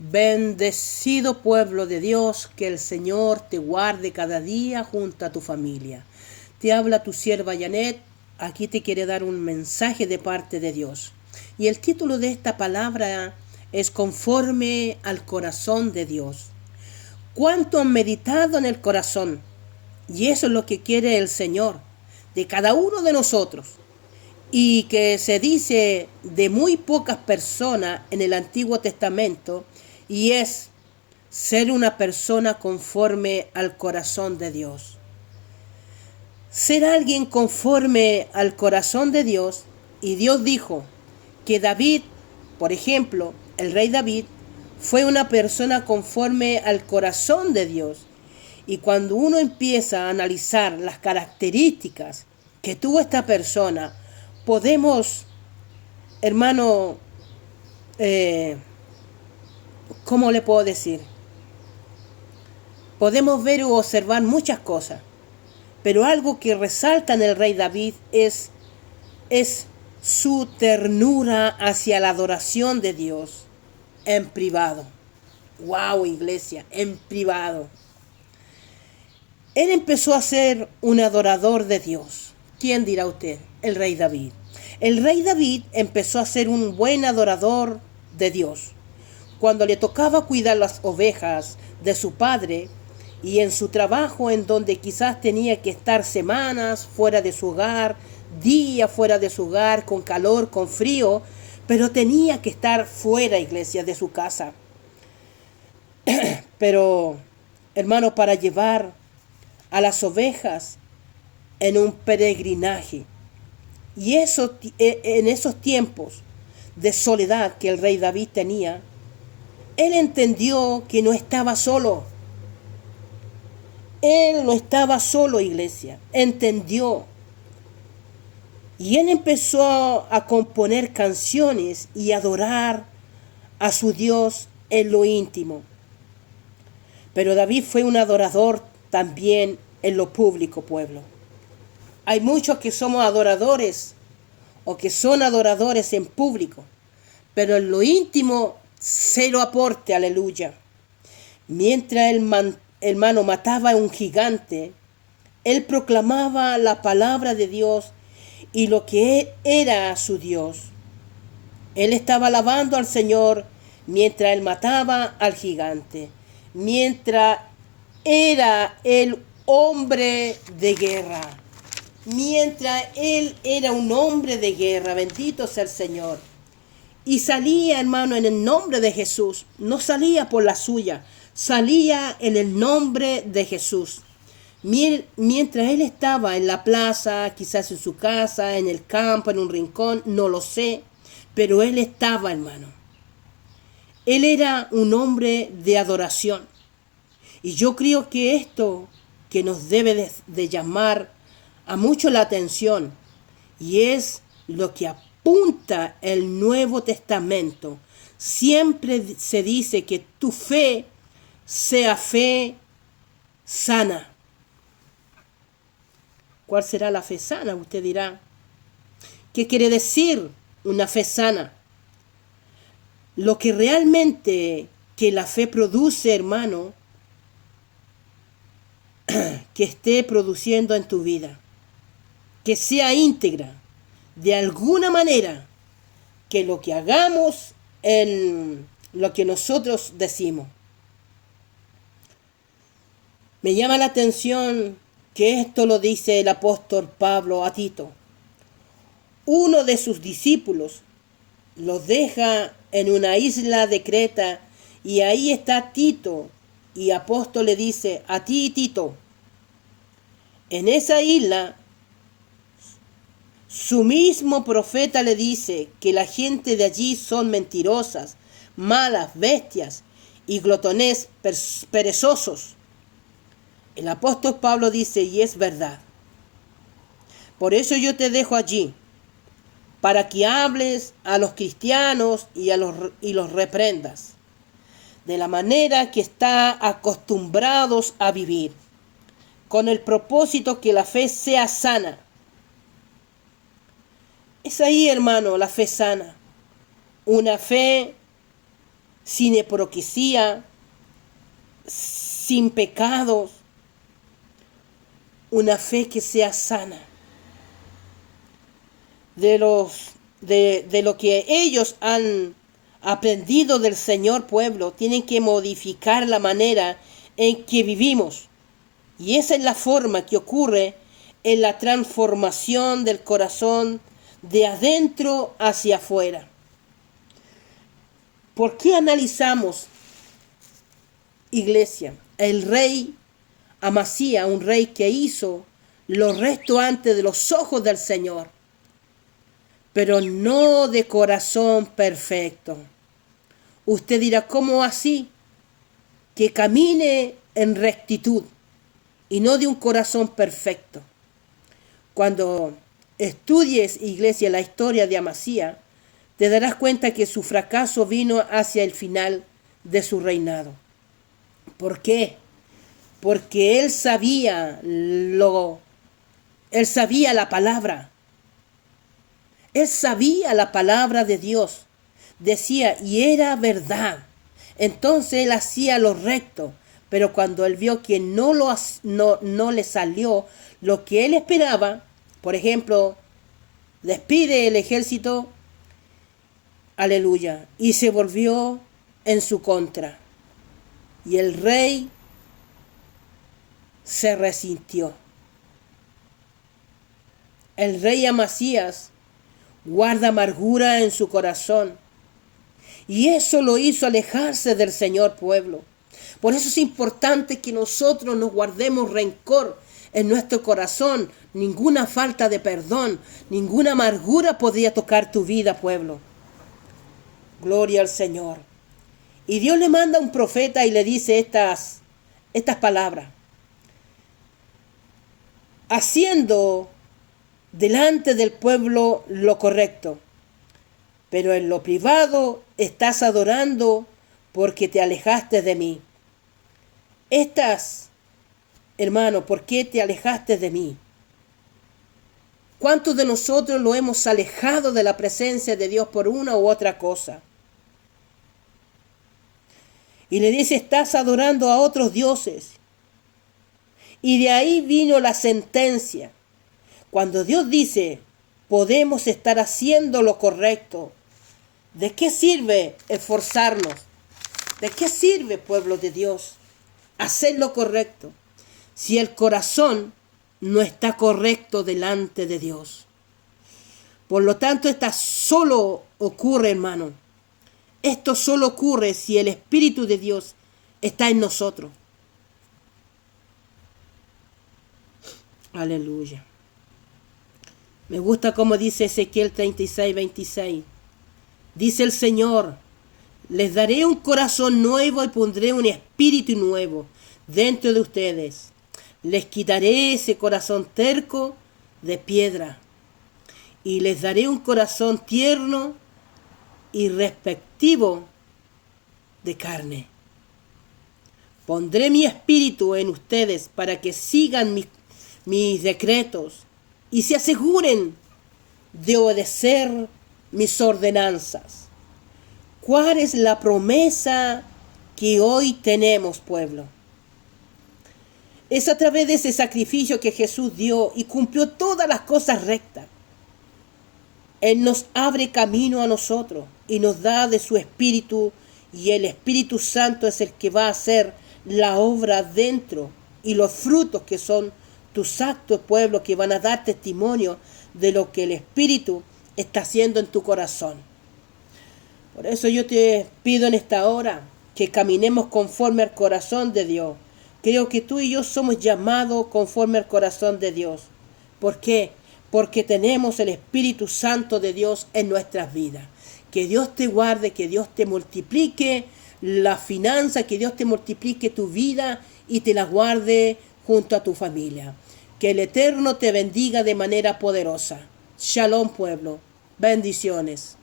Bendecido pueblo de Dios, que el Señor te guarde cada día junto a tu familia. Te habla tu sierva Janet. Aquí te quiere dar un mensaje de parte de Dios. Y el título de esta palabra es Conforme al corazón de Dios. ¿Cuánto han meditado en el corazón? Y eso es lo que quiere el Señor de cada uno de nosotros. Y que se dice de muy pocas personas en el Antiguo Testamento, y es ser una persona conforme al corazón de Dios. Ser alguien conforme al corazón de Dios, y Dios dijo que David, por ejemplo, el rey David, fue una persona conforme al corazón de Dios. Y cuando uno empieza a analizar las características que tuvo esta persona, podemos, hermano, ¿cómo le puedo decir? Podemos ver o observar muchas cosas, pero algo que resalta en el rey David es su ternura hacia la adoración de Dios en privado. ¡Wow, iglesia! En privado. Él empezó a ser un adorador de Dios. ¿Quién dirá usted? El rey David. El rey David empezó a ser un buen adorador de Dios. Cuando le tocaba cuidar las ovejas de su padre y en su trabajo en donde quizás tenía que estar semanas fuera de su hogar, días fuera de su hogar, con calor, con frío, pero tenía que estar fuera, iglesia, de su casa. Pero, hermano, para llevar a las ovejas en un peregrinaje. Y eso, en esos tiempos de soledad que el rey David tenía, él entendió que no estaba solo. Él no estaba solo, iglesia. Entendió. Y él empezó a componer canciones y adorar a su Dios en lo íntimo. Pero David fue un adorador también en lo público, pueblo. Hay muchos que somos adoradores o que son adoradores en público, pero en lo íntimo cero aporte, aleluya. Mientras el hermano mataba a un gigante, él proclamaba la palabra de Dios y lo que era su Dios. Él estaba alabando al Señor mientras él mataba al gigante, mientras era el hombre de guerra. Mientras él era un hombre de guerra, bendito sea el Señor. Y salía, hermano, en el nombre de Jesús. No salía por la suya, salía en el nombre de Jesús. Mientras él estaba en la plaza, quizás en su casa, en el campo, en un rincón, no lo sé. Pero él estaba, hermano. Él era un hombre de adoración. Y yo creo que esto que nos debe de llamar a mucho la atención, y es lo que apunta el Nuevo Testamento. Siempre se dice que tu fe sea fe sana. ¿Cuál será la fe sana? Usted dirá. ¿Qué quiere decir una fe sana? Lo que realmente que la fe produce, hermano, que esté produciendo en tu vida, que sea íntegra, de alguna manera, que lo que hagamos en lo que nosotros decimos. Me llama la atención que esto lo dice el apóstol Pablo a Tito. Uno de sus discípulos los deja en una isla de Creta y ahí está Tito, y apóstol le dice: a ti, Tito, en esa isla su mismo profeta le dice que la gente de allí son mentirosas, malas, bestias y glotones perezosos. El apóstol Pablo dice, y es verdad. Por eso yo te dejo allí, para que hables a los cristianos y los reprendas, de la manera que están acostumbrados a vivir, con el propósito que la fe sea sana. Es ahí, hermano, la fe sana. Una fe sin hipocresía, sin pecados, una fe que sea sana. De lo que ellos han aprendido del Señor, pueblo, tienen que modificar la manera en que vivimos. Y esa es la forma que ocurre en la transformación del corazón de adentro hacia afuera. ¿Por qué analizamos, iglesia? El rey Amasías, un rey que hizo lo recto ante de los ojos del Señor, pero no de corazón perfecto. Usted dirá, ¿cómo así? Que camine en rectitud y no de un corazón perfecto. Cuando estudies, iglesia, la historia de Amasías, te darás cuenta que su fracaso vino hacia el final de su reinado. ¿Por qué? Porque él sabía la palabra. Él sabía la palabra de Dios. Decía, y era verdad. Entonces él hacía lo recto. Pero cuando él vio que no le salió lo que él esperaba, por ejemplo, despide el ejército, aleluya, y se volvió en su contra. Y el rey se resintió. El rey Amasías guarda amargura en su corazón. Y eso lo hizo alejarse del Señor, pueblo. Por eso es importante que nosotros nos guardemos rencor en nuestro corazón. Ninguna falta de perdón, ninguna amargura podría tocar tu vida, pueblo. Gloria al Señor. Y Dios le manda a un profeta y le dice estas palabras. Haciendo delante del pueblo lo correcto, pero en lo privado estás adorando porque te alejaste de mí. Hermano, ¿por qué te alejaste de mí? ¿Cuántos de nosotros lo hemos alejado de la presencia de Dios por una u otra cosa? Y le dice, estás adorando a otros dioses. Y de ahí vino la sentencia. Cuando Dios dice, podemos estar haciendo lo correcto, ¿de qué sirve esforzarnos? ¿De qué sirve, pueblo de Dios, hacer lo correcto si el corazón no está correcto delante de Dios? Por lo tanto, esto solo ocurre, hermano. Esto solo ocurre si el Espíritu de Dios está en nosotros. Aleluya. Me gusta como dice Ezequiel 36:26. Dice el Señor, les daré un corazón nuevo y pondré un espíritu nuevo dentro de ustedes. Les quitaré ese corazón terco de piedra y les daré un corazón tierno y receptivo de carne. Pondré mi espíritu en ustedes para que sigan mis decretos y se aseguren de obedecer mis ordenanzas. ¿Cuál es la promesa que hoy tenemos, pueblo? Es a través de ese sacrificio que Jesús dio y cumplió todas las cosas rectas. Él nos abre camino a nosotros y nos da de su Espíritu, y el Espíritu Santo es el que va a hacer la obra dentro y los frutos que son tus actos, pueblo, que van a dar testimonio de lo que el Espíritu está haciendo en tu corazón. Por eso yo te pido en esta hora que caminemos conforme al corazón de Dios. Creo que tú y yo somos llamados conforme al corazón de Dios. ¿Por qué? Porque tenemos el Espíritu Santo de Dios en nuestras vidas. Que Dios te guarde, que Dios te multiplique la finanza, que Dios te multiplique tu vida y te la guarde junto a tu familia. Que el Eterno te bendiga de manera poderosa. Shalom, pueblo. Bendiciones.